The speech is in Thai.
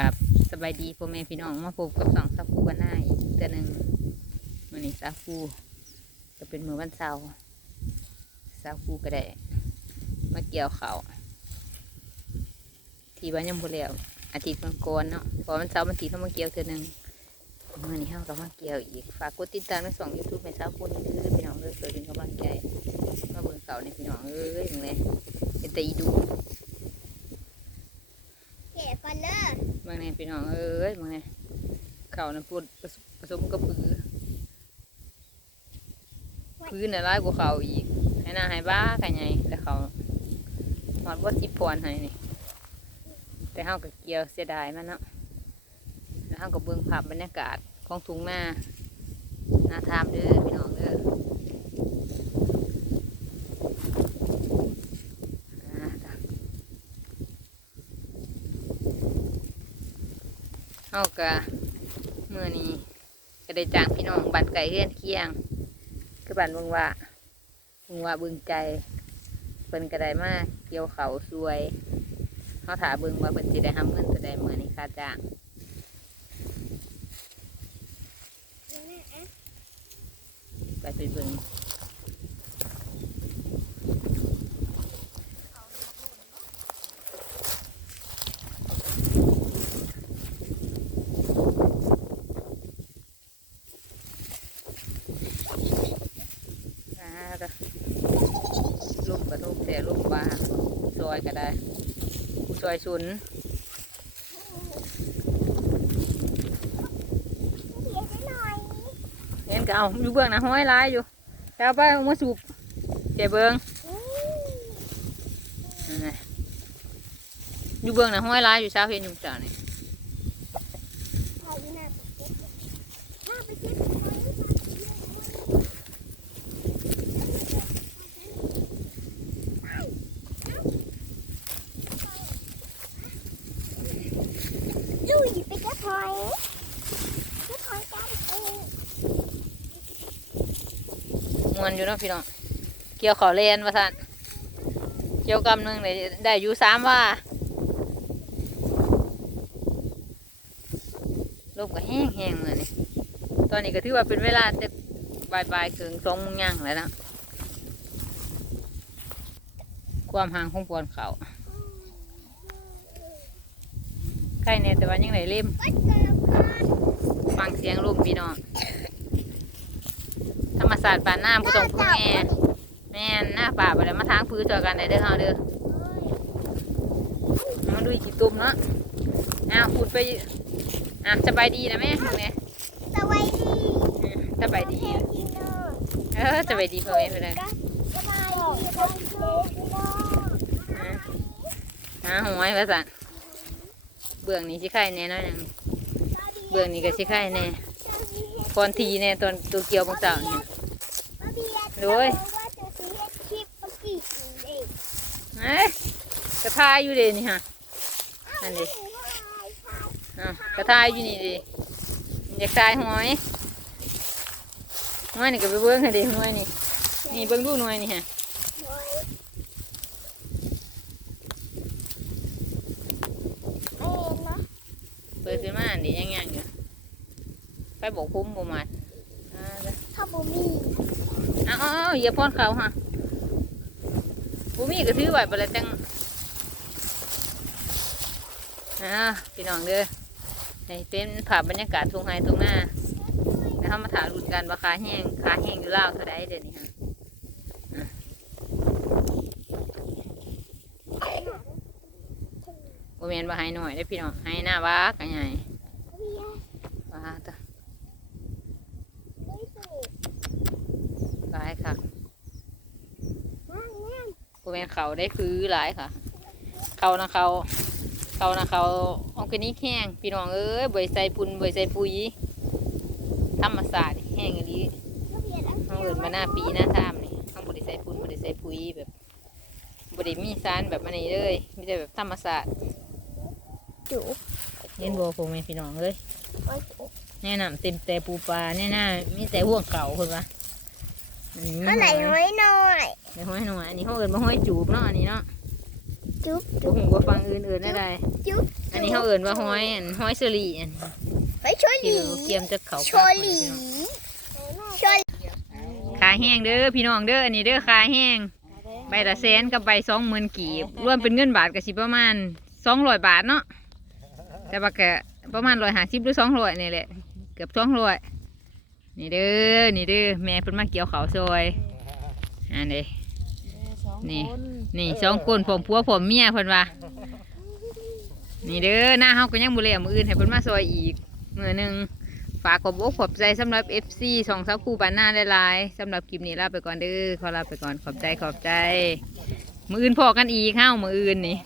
ครับสบายดีพ่อแม่พี่น้องมาพบกับสองสาคูกันหน้าอีกตือนหนึ่งวันนี้สาคูก็เป็นมือวันเสาร์สาคูก็ได้มาเกี่ยวเขาที่บ้านยังบ่แล้วอาทิตย์มังกรเนาะเพอวันเสาร์มันทีเขามาเกี่ยวตือนหนึ่งมื่อนี้เฮาก็มาเกี่ยวอีกฝากกดติดตามในสองยูทูบในสาคูนี่เด้อพี่น้องเด้อเกิดเป็นกำลังใจมาเบิ่งเสาในพี่น้องเอ้ยมึงเลยเป็นแต่อีดู ก็บฟันเลอร์บางแน่พี่น้องเอ้ยบางแน่เข่านะพูดผสผสมกับผือพื้นน่ะร้ายกว่าเขาอีกให้หน้าให้บ้ากันไงแต่เขาหอดว่าสิพรให้นี่แต่เฮากับเกี่ยวเสียดายมันเนาะแล้วเฮากับเบิ่งภาพบรรยากาศของทุ่งนานาทามเด้อพี่น้องเด้ออ่าจ้ะ เฮากะเมื่อนี้ก็ได้จ้างพี่น้องบ้านไก่เฮือนเคียงคือบ้านบึงว่าบึงว่าเบึงใจเพิ่นก็ได้มาเกี่ยวเขาสวยเฮาถาบิ่งว่าเพิ่นสิได้ทำเงินจะได้เมื่อนี้ค่าจ้างไปไปบิ่ง อ่าเด้อลุ่มก็ลุ่มแต่ลุ่มปลาซอยก็ได้ผู้ซอยชุนเดี๋ยวจะหน่อยเห็นก็เอาอยู่เบื้องหนะห้อยหลายอยู่แต่เอาไปเอามาสูบเจ็บเบิ้งนั่นไงอยู่เบื้องหนะห้อยหลายอยู่เช้าเห็นอยู่เช้านี่ พออยู่หน้าหน้าไปเช็ดลุยไปกระถอยกระถอยกันเอง ม วนอยู่เนาะพี่น้อง เกี่ยวขอเลนว่าท่าน เกี่ยวกำหนึ่งได้ได้อยู่สามว่าลมก็แห้งแห้งเลยนี่ตอนนี้ก็ถือว่าเป็นเวลาจะบ่ายบ่ายๆถึงสองโมงย่างแล้วนะความห่างของปวนเขาใกล้เนี่ยแต่ว่ายังไหนเล่มฟังเสียงลมพี่น้อง ธรรมศาสตร์บ้านน้ำก็ต้องพึ่งแง่แม่นหน้าป่าไปแล้วมาทางพื้นจอกันได้เด้อเฮาเด้อมาดูอีกกี่ตุ่มเนาะอ้าวพูดไปอะสบายดีนะแม่มึงเนี่ยสวัสดีอืมสบายดีพี่น้องเออสบายดีพ่อแม่เพื่อนเลยสบายดีพ่อพี่น้องหาหวยภาษาเบื้องนี้สิไข่แน่น้อยหนึงเบื้องนี้ก็สิไข่แน่พรทีแน่ตอนตัวเกียวบางสาวเนี่ย โดยว่าจะซื้อคลิปเมื่อกี้เองเอ้ยกระทายอยู่เดนี่ฮะนั่นดิอะกระทายอยู่นี่ดิอยากทายหอยหอยนี่ก็ไปเบิ้งให้ดิหอยนี่นี่เบิ้งดูหน่อยนี่ฮะเอ็นเนาะเปิดขึ้นมาอันดิยังยังอยู่ไปบอกคุ้มบ่มาดอ่าเด้อถ้าบ่มีเอาเอาเอย่าพ่นเขาฮะบุมีก็ถือไว้ไปแล้วจังอ่าพี่น้องเด้อนี่เป็นภาพบรรยากาศทุ่งไร่ทุ่งนาแล้วเขามาถ่ายรุ่นกันว่าขาแห้งขาแห้งอยู่ล่าวเท่าใดเดี๋ยวนี้ฮะอะบ่แม่นว่าให้หน่อยได้พี่น้องให้หน้าว่ากันใหญ่ เบียร์ ว่าแตะ ได้สิ หลายค่ะ นั่นนั่น บ่ แม่นเขาได้คือหลายค่ะ เขานะเขาเขานะเขาออร์แกนิกแห้งพี่น้องเอ้ยบ่ได้ใส่ปุ่นบ่ได้ใส่ปุ๋ยธรรมศาสตร์แห้งอันนี้ก็เบียร์แล้วเฮาเอิ้นมาหน้าปีหน้าทามนี่เฮาบ่ได้ใส่ปุ่นบ่ได้ใส่ปุ๋ยแบบบ่ได้มีสารแบบอันนี้เลยมีแต่แบบธรรมศาสตร์จุ๊บเห็นบ่พ่อแม่พี่น้องเอ้ยโอ้ยจุ๊บแนะนํเต็มแต่ปูปลาแน่น่ามีแต่ห่วงเก่าเพิ่นว่าอันนี้อันไหนน้อยหน่อย เดี๋ยวห้อยหน่อยอันนี้เฮาเอิ้นบ่ห้อยจูบเนาะอันนี้เนาะจุ๊บบ่ฮู้ว่าฟังอื่นๆได้ใดจุ๊บอันนี่เขาเอิ่นว่าห้อยอันห้อยเสลีอันเฮ้ยช่วยหที่ลีเกียมจะเขาช่วยหลีช่วยขาแห้งเด้อพี่น้องเด้ออันนี้เด้อขาแห้งใบละแสนกับใบสองหมื่นกีบรวมเป็นเงินบาทก็สิประมาณสองร้อยบาทเนาะแต่ว่าก็ประมาณร้อยห้าสิบหรือสองร้อยนี่แหละเกือบสองร้อยนี่เด้อนี่เด้อแม่เพิ่นมาเกี่ยวเขาวซอยอันนี้ นี่ นี่สองคนผมผัวผมเมียเพิ่นว่า นี่เด้อหน้าเฮาก็ยังบ่แล้วมื้ออื่นให้เพิ่นมาซอยอีกมื้อหนึงฝากขอบอกขอบใจสำหรับ FC สองสาวคู่บ้านหน้าหลายๆสำหรับคลิปนี้ลาไปก่อนเด้อขอลาไปก่อนขอบใจขอบใจ มื้ออื่นพอกันอีกเฮามื้ออื่นนี่